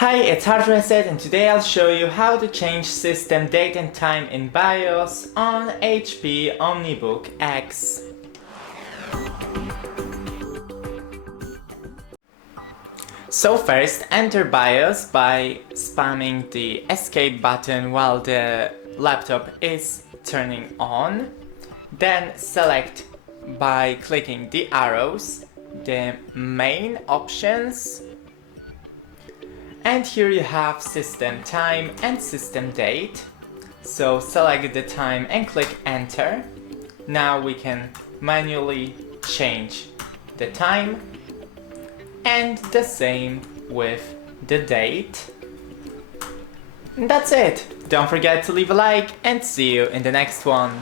Hi, it's HardReset and today I'll show you how to change system date and time in BIOS on HP OmniBook X. So first, enter BIOS by spamming the escape button while the laptop is turning on. Then select by clicking the arrows the main options. And here you have system time and system date. So select the time and click enter. Now we can manually change the time and the same with the date. And that's it. Don't forget to leave a like and see you in the next one.